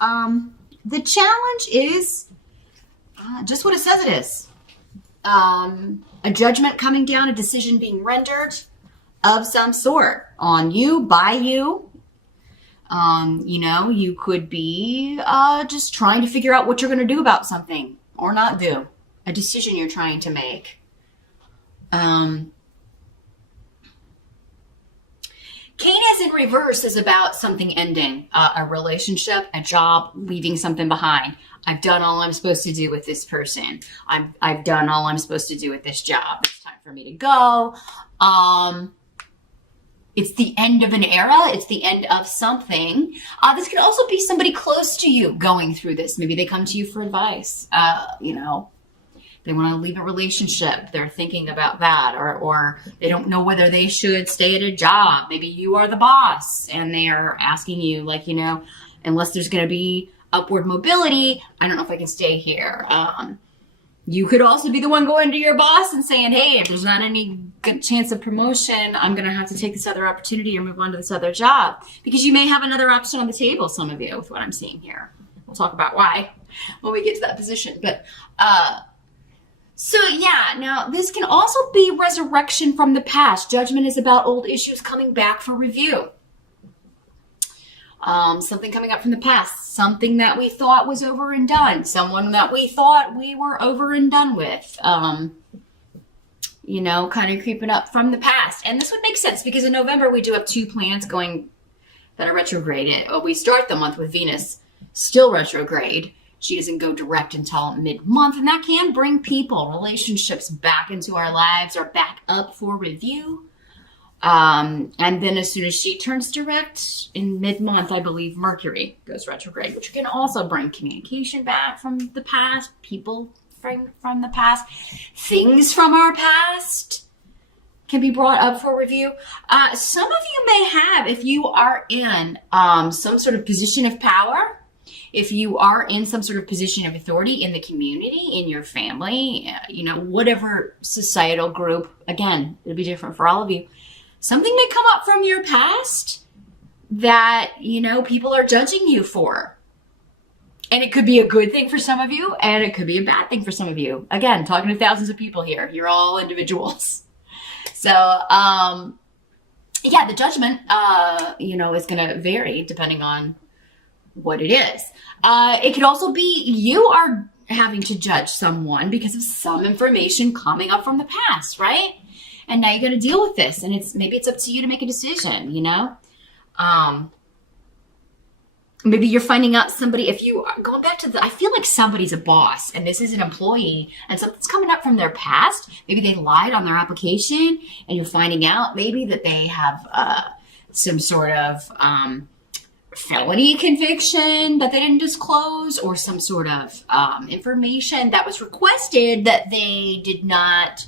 The challenge is just what it says it is. A judgment coming down, a decision being rendered of some sort on you, by you. You could be just trying to figure out what you're going to do about something or not do. A decision you're trying to make. Canis in reverse is about something ending, a relationship, a job, leaving something behind. I've done all I'm supposed to do with this person. I've done all I'm supposed to do with this job. It's time for me to go. It's the end of an era. It's the end of something. This could also be somebody close to you going through this. Maybe they come to you for advice. They want to leave a relationship. They're thinking about that, or they don't know whether they should stay at a job. Maybe you are the boss and they are asking you, unless there's going to be upward mobility, I don't know if I can stay here. You could also be the one going to your boss and saying, hey, if there's not any good chance of promotion, I'm going to have to take this other opportunity or move on to this other job. Because you may have another option on the table, some of you, with what I'm seeing here. We'll talk about why when we get to that position. But, now this can also be resurrection from the past. Judgment is about old issues coming back for review. Something coming up from the past, something that we thought was over and done, someone that we thought we were over and done with, kind of creeping up from the past. And this would make sense because in November we do have 2 planets going that are retrograde. We start the month with Venus still retrograde. She doesn't go direct until mid-month, and that can bring people, relationships back into our lives or back up for review. And then as soon as she turns direct in mid-month, I believe Mercury goes retrograde, which can also bring communication back from the past, people from the past, things from our past can be brought up for review. Some of you may have, if you are in some sort of position of power, if you are in some sort of position of authority in the community, in your family, whatever societal group, again, it'll be different for all of you. Something may come up from your past that, people are judging you for. And it could be a good thing for some of you, and it could be a bad thing for some of you. Again, talking to thousands of people here. You're all individuals. So, the judgment, is going to vary depending on what it is. It could also be you are having to judge someone because of some information coming up from the past, right? And now you're going to deal with this, and maybe it's up to you to make a decision, Maybe you're finding out somebody, if you are going back to I feel like somebody's a boss and this is an employee and something's coming up from their past. Maybe they lied on their application and you're finding out maybe that they have some sort of felony conviction that they didn't disclose, or some sort of information that was requested that they did not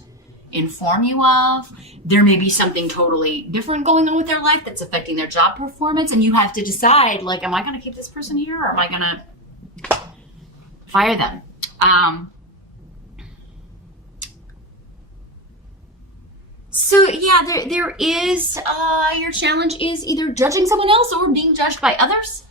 inform you of. There may be something totally different going on with their life that's affecting their job performance, and you have to decide, am I going to keep this person here or am I going to fire them? There is, your challenge is either judging someone else or being judged by others,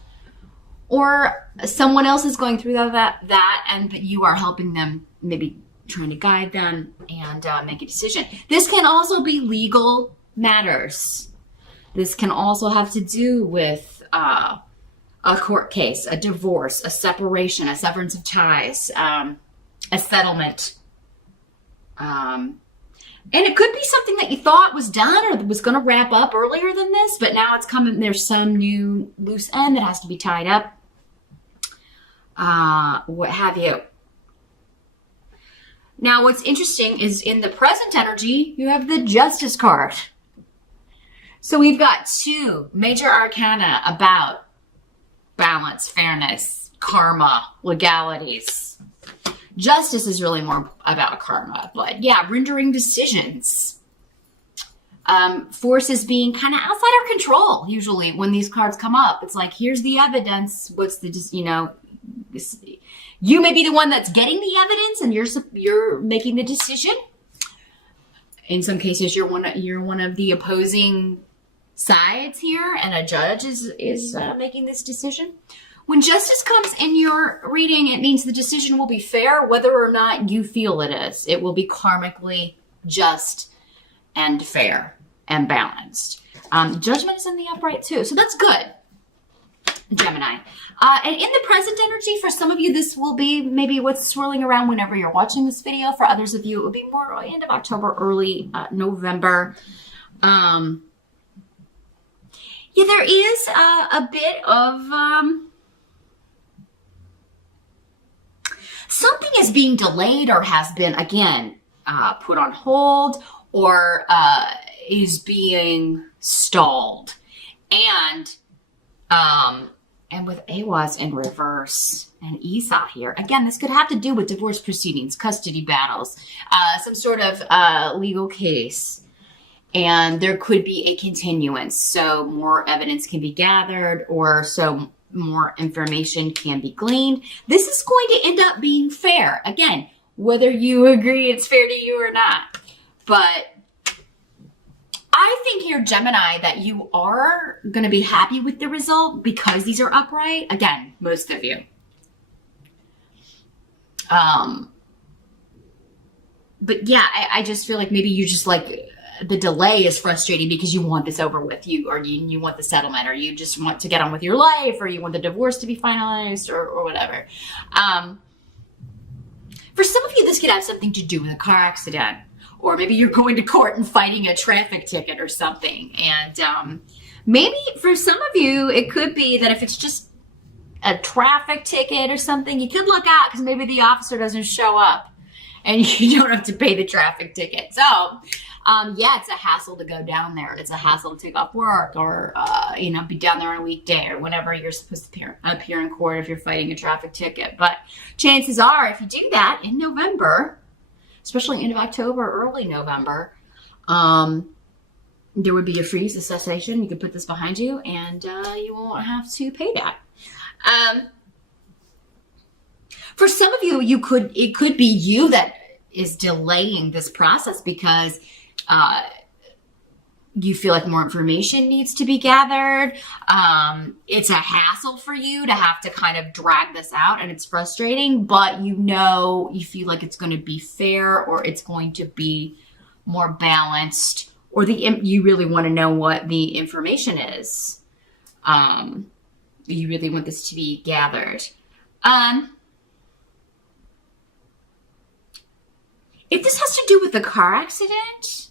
or someone else is going through that and that you are helping them, maybe trying to guide them and make a decision. This can also be legal matters. This can also have to do with a court case, a divorce, a separation, a severance of ties, a settlement. And it could be something that you thought was done or was going to wrap up earlier than this, but now it's coming, there's some new loose end that has to be tied up. What have you. Now, what's interesting is in the present energy, you have the Justice card. So we've got 2 major arcana about balance, fairness, karma, legalities. Justice is really more about karma, but rendering decisions. Forces being kind of outside our control, usually, when these cards come up. It's like, here's the evidence. What's the, you may be the one that's getting the evidence and you're making the decision. In some cases, you're one of the opposing sides here, and a judge is making this decision. When justice comes in your reading, it means the decision will be fair whether or not you feel it is. It will be karmically just and fair and balanced. Judgment is in the upright too, so that's good, Gemini. And in the present energy, for some of you, this will be maybe what's swirling around whenever you're watching this video. For others of you, it will be more end of October, early November. Yeah, there is a bit of... something is being delayed or has been, again, put on hold or is being stalled. And with Awaz in reverse and Esau here, again, this could have to do with divorce proceedings, custody battles, some sort of legal case. And there could be a continuance. So more evidence can be gathered or so more information can be gleaned. This is going to end up being fair. Again, whether you agree it's fair to you or not. But I think here, Gemini, that you are going to be happy with the result because these are upright. Again, most of you. But yeah, I just feel like maybe you just like... the delay is frustrating because you want this over with, or you want the settlement, or you just want to get on with your life, or you want the divorce to be finalized, or whatever. For some of you, this could have something to do with a car accident, or maybe you're going to court and fighting a traffic ticket or something. And maybe for some of you, it could be that if it's just a traffic ticket or something, you could look out because maybe the officer doesn't show up and you don't have to pay the traffic ticket. So, yeah, it's a hassle to go down there. It's a hassle to take off work or, be down there on a weekday or whenever you're supposed to appear in court if you're fighting a traffic ticket. But chances are, if you do that in November, especially end of October, early November, there would be a freeze, a cessation. You could put this behind you and you won't have to pay that. For some of you, it could be you that is delaying this process because you feel like more information needs to be gathered. It's a hassle for you to have to kind of drag this out, and it's frustrating, but you feel like it's going to be fair, or it's going to be more balanced, or you really want to know what the information is. You really want this to be gathered. If this has to do with the car accident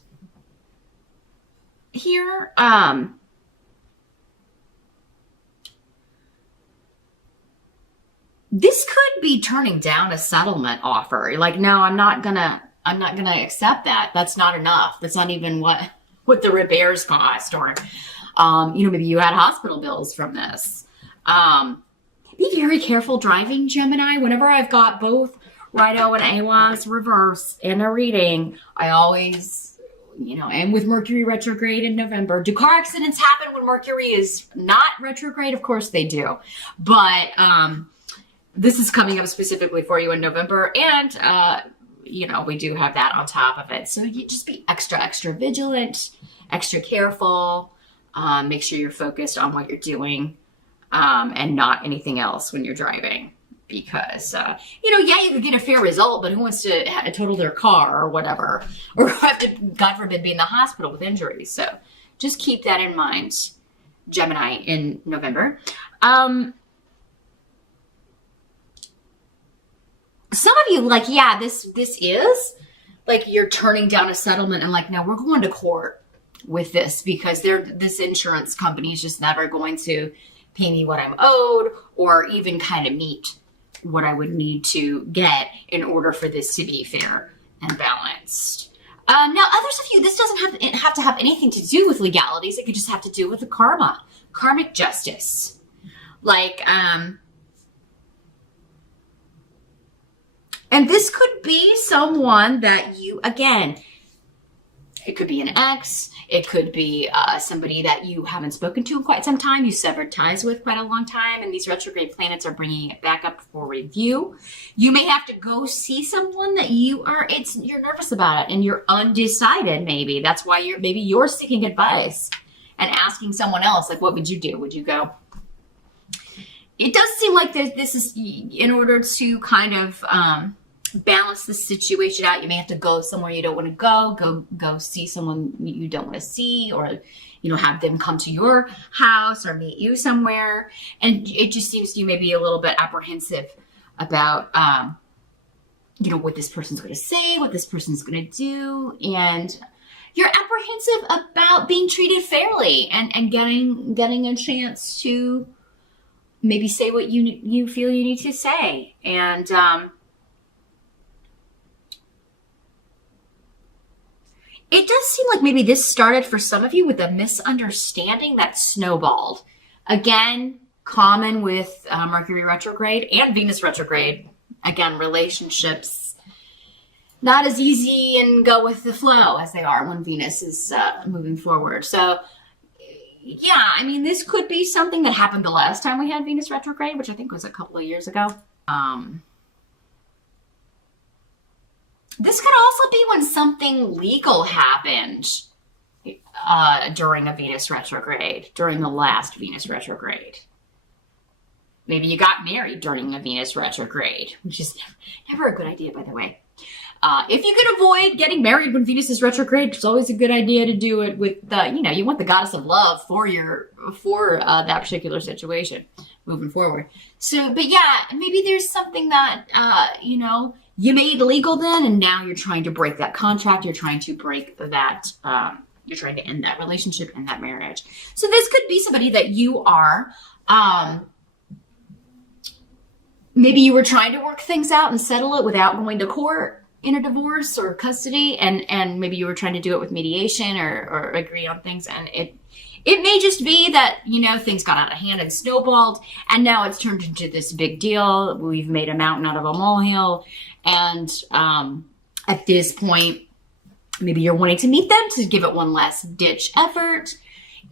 here, this could be turning down a settlement offer. You're like, no, I'm not gonna accept that. That's not enough. That's not even what the repairs cost, or maybe you had hospital bills from this. Be very careful driving, Gemini. Whenever I've got both Rido and Awaz reverse in a reading, I always, and with Mercury retrograde in November. Do car accidents happen when Mercury is not retrograde? Of course they do. But this is coming up specifically for you in November. And, we do have that on top of it. So you just be extra, extra vigilant, extra careful. Make sure you're focused on what you're doing and not anything else when you're driving. Because, you could get a fair result, but who wants to total their car or whatever, or have to, God forbid, be in the hospital with injuries. So just keep that in mind, Gemini, in November. Some of you, this is, you're turning down a settlement and no, we're going to court with this because this insurance company is just never going to pay me what I'm owed or even kind of meet what I would need to get in order for this to be fair and balanced. Now, others of you, this doesn't have to have anything to do with legalities. It could just have to do with the karmic justice. And this could be someone that you, again, it could be an ex. It could be somebody that you haven't spoken to in quite some time. You severed ties with quite a long time. And these retrograde planets are bringing it back up for review. You may have to go see someone that you're nervous about it and you're undecided maybe. That's why you're seeking advice and asking someone else, what would you do? Would you go it does seem like this is in order to kind of balance the situation out. You may have to go somewhere you don't want to go see someone you don't want to see, or have them come to your house or meet you somewhere. And it just seems you may be a little bit apprehensive about what this person's going to say, what this person's going to do, and you're apprehensive about being treated fairly and getting a chance to maybe say what you feel you need to say. And it does seem like maybe this started for some of you with a misunderstanding that snowballed. Again, common with Mercury retrograde and Venus retrograde. Again, relationships not as easy and go with the flow as they are when Venus is moving forward. So yeah, I mean, this could be something that happened the last time we had Venus retrograde, which I think was a couple of years ago. This could also be when something legal happened during a Venus retrograde, during the last Venus retrograde. Maybe you got married during a Venus retrograde, which is never a good idea, by the way. If you can avoid getting married when Venus is retrograde, it's always a good idea to do it with you want the goddess of love for that particular situation moving forward. So, but yeah, maybe there's something that, you made legal then, and now you're trying to break that contract. You're trying to break that, you're trying to end that relationship and that marriage. So this could be somebody that you are, maybe you were trying to work things out and settle it without going to court in a divorce or custody, and maybe you were trying to do it with mediation or agree on things, and it may just be that, things got out of hand and snowballed, and now it's turned into this big deal. We've made a mountain out of a molehill, and at this point, maybe you're wanting to meet them to give it one last ditch effort.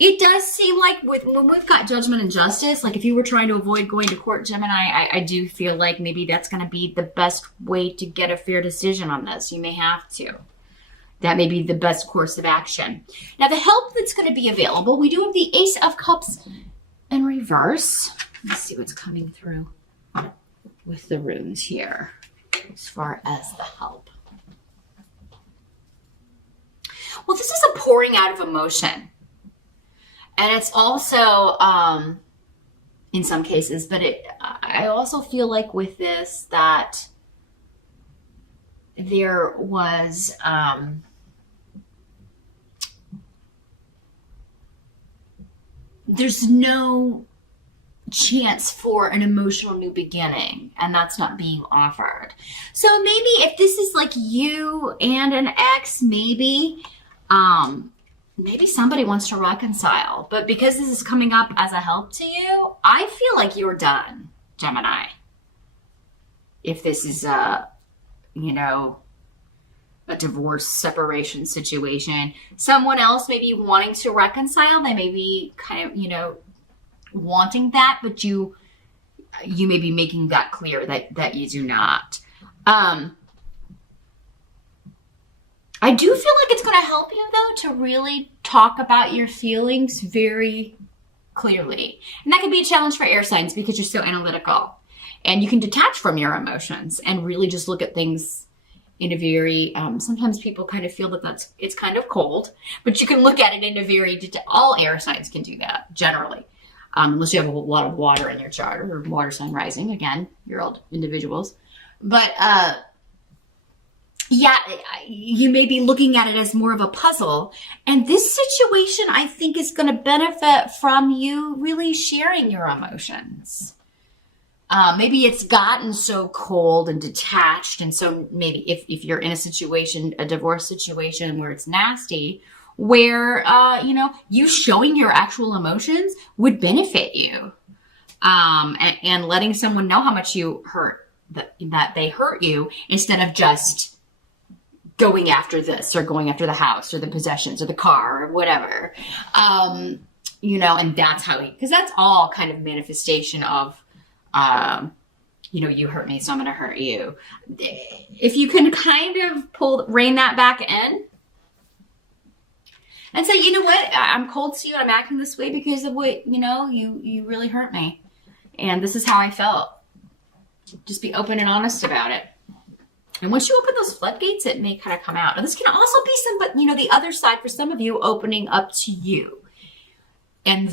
It does seem like when we've got judgment and justice, like if you were trying to avoid going to court, Gemini, I do feel like maybe that's going to be the best way to get a fair decision on this. You may have to. That may be the best course of action. Now, the help that's going to be available, we do have the Ace of Cups in reverse. Let's see what's coming through with the runes here as far as the help. Well, this is a pouring out of emotion. And it's also, in some cases, but I also feel like with this that there was, there's no chance for an emotional new beginning, and that's not being offered. So maybe if this is like you and an ex, maybe somebody wants to reconcile, but because this is coming up as a help to you, I feel like you're done, Gemini. If this is a divorce, separation situation, someone else may be wanting to reconcile. They may be kind of, wanting that, but you may be making that clear that you do not. I do feel like it's going to help you, though, to really talk about your feelings very clearly. And that can be a challenge for air signs because you're so analytical. And you can detach from your emotions and really just look at things in a very, sometimes people kind of feel that it's kind of cold, but you can look at it in a very, all air signs can do that, generally. Unless you have a lot of water in your chart or water sign rising, again, you're all individuals. But, yeah, you may be looking at it as more of a puzzle. And this situation, I think, is going to benefit from you really sharing your emotions. Maybe it's gotten so cold and detached. And so maybe if you're in a situation, a divorce situation where it's nasty, where, you showing your actual emotions would benefit you. And letting someone know how much you hurt, that they hurt you, instead of just going after this or going after the house or the possessions or the car or whatever. And that's how because that's all kind of manifestation of, you hurt me, so I'm going to hurt you. If you can kind of rein that back in and say, you know what, I'm cold to you, I'm acting this way because of what, you really hurt me. And this is how I felt. Just be open and honest about it. And once you open those floodgates, it may kind of come out. And this can also be the other side for some of you opening up to you. And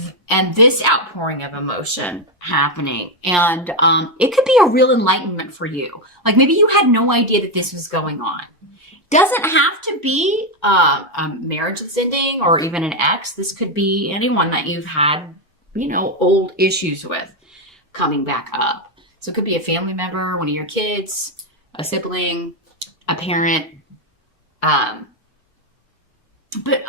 this outpouring of emotion happening. And it could be a real enlightenment for you. Like maybe you had no idea that this was going on. Doesn't have to be a marriage that's ending or even an ex. This could be anyone that you've had, old issues with coming back up. So it could be a family member, one of your kids, a sibling, a parent. But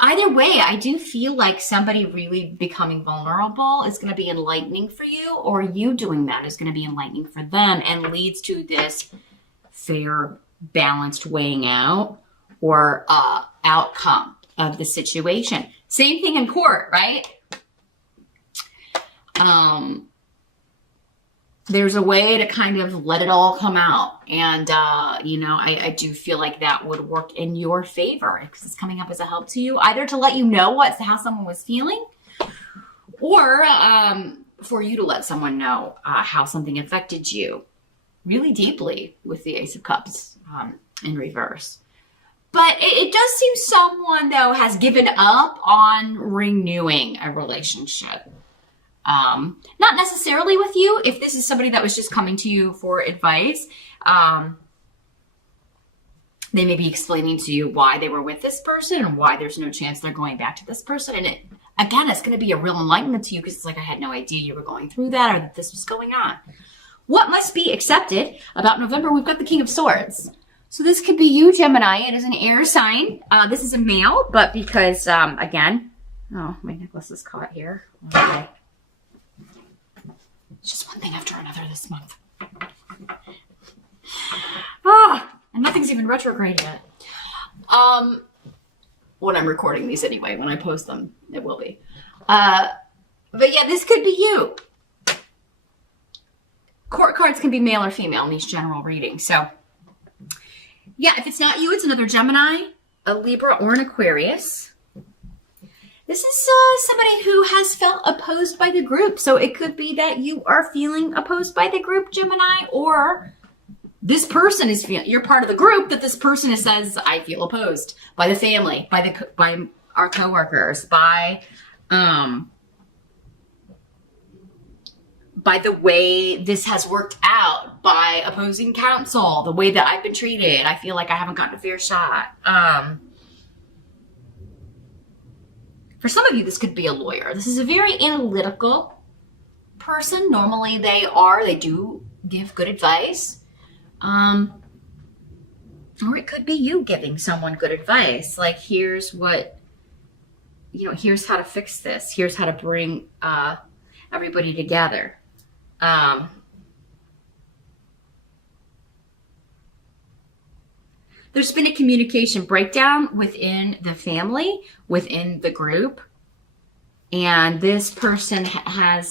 either way, I do feel like somebody really becoming vulnerable is going to be enlightening for you, or you doing that is going to be enlightening for them and leads to this fair, balanced weighing out or outcome of the situation. Same thing in court, right? There's a way to kind of let it all come out. And, I do feel like that would work in your favor because it's coming up as a help to you, either to let you know how someone was feeling or for you to let someone know how something affected you really deeply with the Ace of Cups in reverse. But it does seem someone, though, has given up on renewing a relationship. Not necessarily with you. If this is somebody that was just coming to you for advice, they may be explaining to you why they were with this person and why there's no chance they're going back to this person. And it's going to be a real enlightenment to you because it's like, I had no idea you were going through that or that this was going on. What must be accepted about November? We've got the King of Swords. So this could be you, Gemini. It is an air sign. This is a male, but because, my necklace is caught here. Okay. It's just one thing after another this month. And nothing's even retrograde yet. When I'm recording these anyway, when I post them, it will be. But yeah, this could be you. Court cards can be male or female in these general readings. So yeah, if it's not you, it's another Gemini, a Libra, or an Aquarius. This is somebody who has felt opposed by the group. So it could be that you are feeling opposed by the group, Gemini, or this person is feeling, you're part of the group, that this person says, I feel opposed by the family, by our coworkers, by the way this has worked out, by opposing counsel, the way that I've been treated. I feel like I haven't gotten a fair shot. For some of you, this could be a lawyer. This is a very analytical person. Normally they do give good advice. Or it could be you giving someone good advice. Like, here's how to fix this. Here's how to bring everybody together. There's been a communication breakdown within the family, within the group. And this person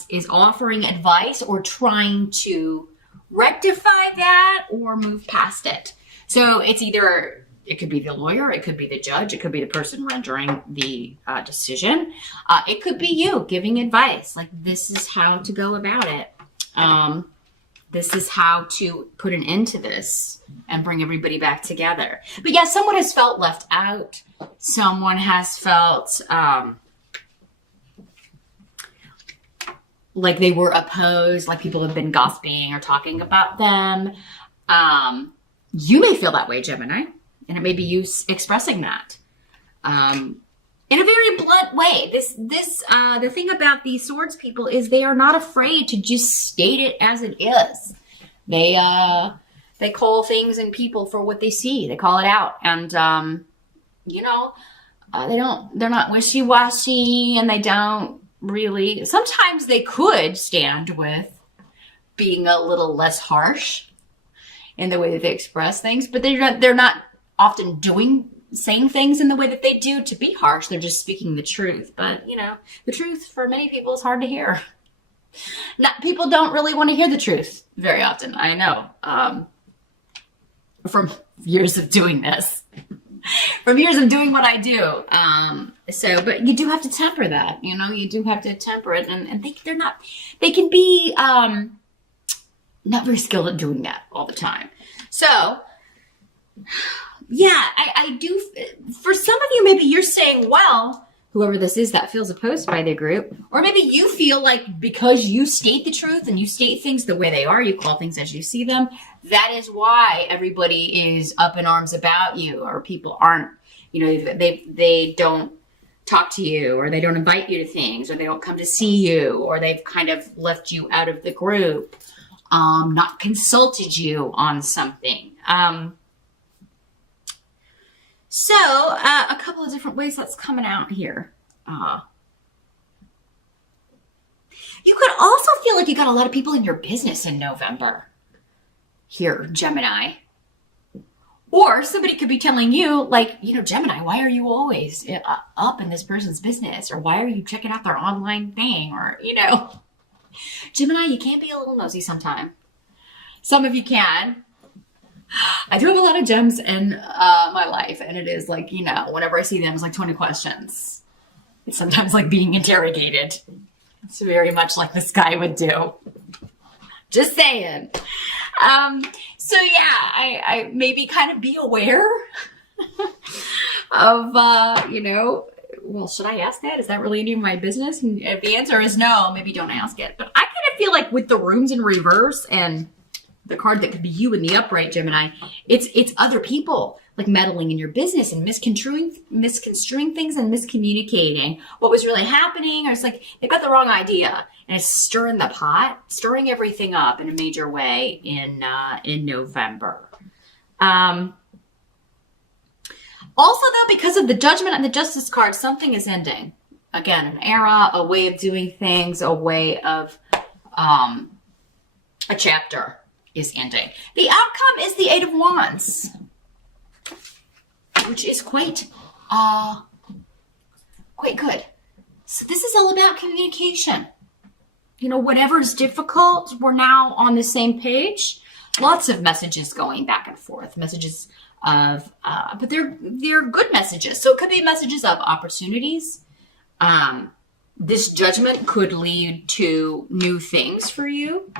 is offering advice or trying to rectify that or move past it. So it could be the lawyer, it could be the judge, it could be the person rendering the decision. It could be you giving advice, like this is how to go about it. This is how to put an end to this and bring everybody back together. But yeah, someone has felt left out. Someone has felt like they were opposed, like people have been gossiping or talking about them. You may feel that way, Gemini, and it may be you expressing that in a very blunt way. The thing about these swords people is they are not afraid to just state it as it is. They call things and people for what they see. They call it out, and they're not wishy-washy, and they don't really. Sometimes they could stand with being a little less harsh in the way that they express things, but they're not often saying things in the way that they do to be harsh. They're just speaking the truth. But, the truth for many people is hard to hear. People don't really want to hear the truth very often. I know. From years of doing this. from years of doing what I do. But you do have to temper that, you do have to temper it. And they can be not very skilled at doing that all the time. So, yeah, I do. For some of you, maybe you're saying, well, whoever this is that feels opposed by the group, or maybe you feel like because you state the truth and you state things the way they are, you call things as you see them, that is why everybody is up in arms about you, or people aren't, they don't talk to you, or they don't invite you to things, or they don't come to see you, or they've kind of left you out of the group, not consulted you on something. So a couple of different ways that's coming out here. You could also feel like you got a lot of people in your business in November here, Gemini. Or somebody could be telling you, like, Gemini, why are you always up in this person's business? Or why are you checking out their online thing? Or, Gemini, you can't be a little nosy sometime. Some of you can. I do have a lot of gems in my life, and it is like, whenever I see them, it's like 20 questions. It's sometimes like being interrogated. It's very much like this guy would do. Just saying. So yeah, I maybe kind of be aware of, well, should I ask that? Is that really any of my business? And if the answer is no, maybe don't ask it. But I kind of feel like with the runes in reverse and the card that could be you in the upright, Gemini, it's other people like meddling in your business and misconstruing things and miscommunicating what was really happening. Or it's like they've got the wrong idea and it's stirring the pot, stirring everything up in a major way in November. Also, though, because of the Judgment and the Justice card, something is ending. Again, an era, a way of doing things, a way of a chapter is ending. The outcome is the Eight of Wands, which is quite good. So this is all about communication. Whatever's difficult, we're now on the same page. Lots of messages going back and forth, messages of, but they're good messages. So it could be messages of opportunities. This judgment could lead to new things for you.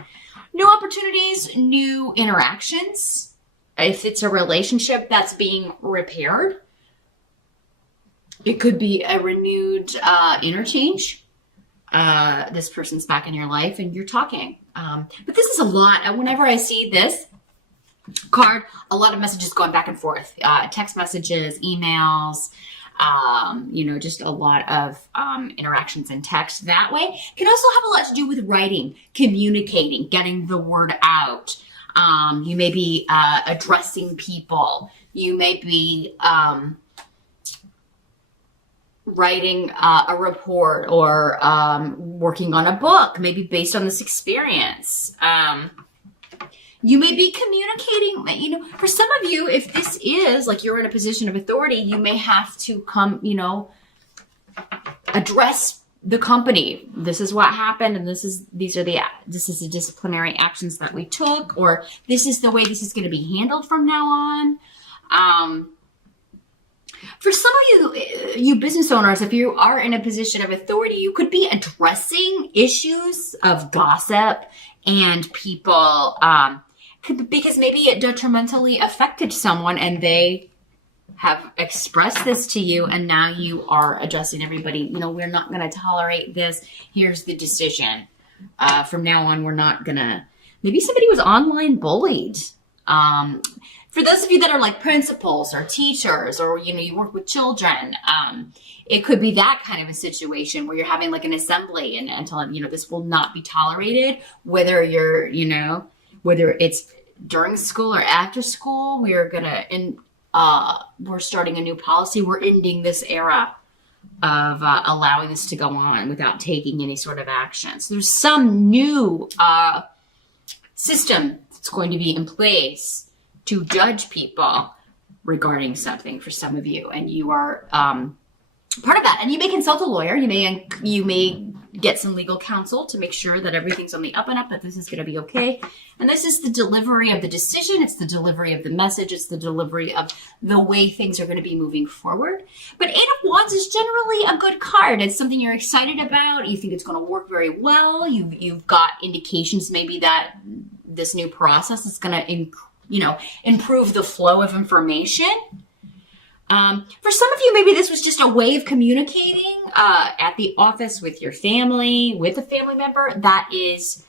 New opportunities, new interactions. If it's a relationship that's being repaired, it could be a renewed interchange. This person's back in your life and you're talking. But this is a lot. Whenever I see this card, a lot of messages going back and forth. Text messages, emails, just a lot of interactions in text that way. Can also have a lot to do with writing, communicating, getting the word out. You may be addressing people. You may be writing a report or working on a book, maybe based on this experience. You may be communicating, for some of you, if this is like you're in a position of authority, you may have to come, address the company. This is what happened, and this is the disciplinary actions that we took, or this is the way this is going to be handled from now on. For some of you business owners, if you are in a position of authority, you could be addressing issues of gossip and people, because maybe it detrimentally affected someone and they have expressed this to you, and now you are addressing everybody. We're not going to tolerate this. Here's the decision. From now on, we're not going to. Maybe somebody was online bullied. For those of you that are like principals or teachers, or you work with children, it could be that kind of a situation where you're having like an assembly and telling this will not be tolerated. Whether you're whether it's during school or after school, we're starting a new policy. We're ending this era of allowing this to go on without taking any sort of action. So there's some new system that's going to be in place to judge people regarding something for some of you, and you are part of that. And you may consult a lawyer. You may get some legal counsel to make sure that everything's on the up and up, that this is going to be okay. And this is the delivery of the decision. It's the delivery of the message. It's the delivery of the way things are going to be moving forward. But Eight of Wands is generally a good card. It's something you're excited about. You think it's going to work very well. You've got indications maybe that this new process is going to, improve the flow of information. For some of you, maybe this was just a way of communicating at the office with your family, with a family member that is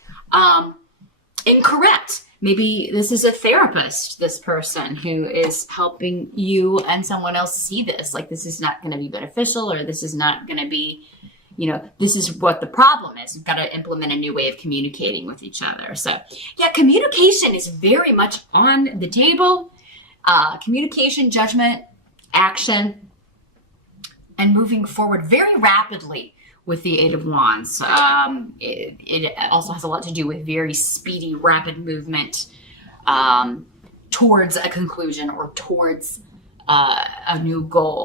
incorrect. Maybe this is a therapist, this person who is helping you and someone else see this. Like, this is not going to be beneficial, or this is not going to be, this is what the problem is. You've got to implement a new way of communicating with each other. So, yeah, communication is very much on the table. Communication, judgment, action, and moving forward very rapidly with the Eight of Wands. It also has a lot to do with very speedy, rapid movement towards a conclusion or towards a new goal.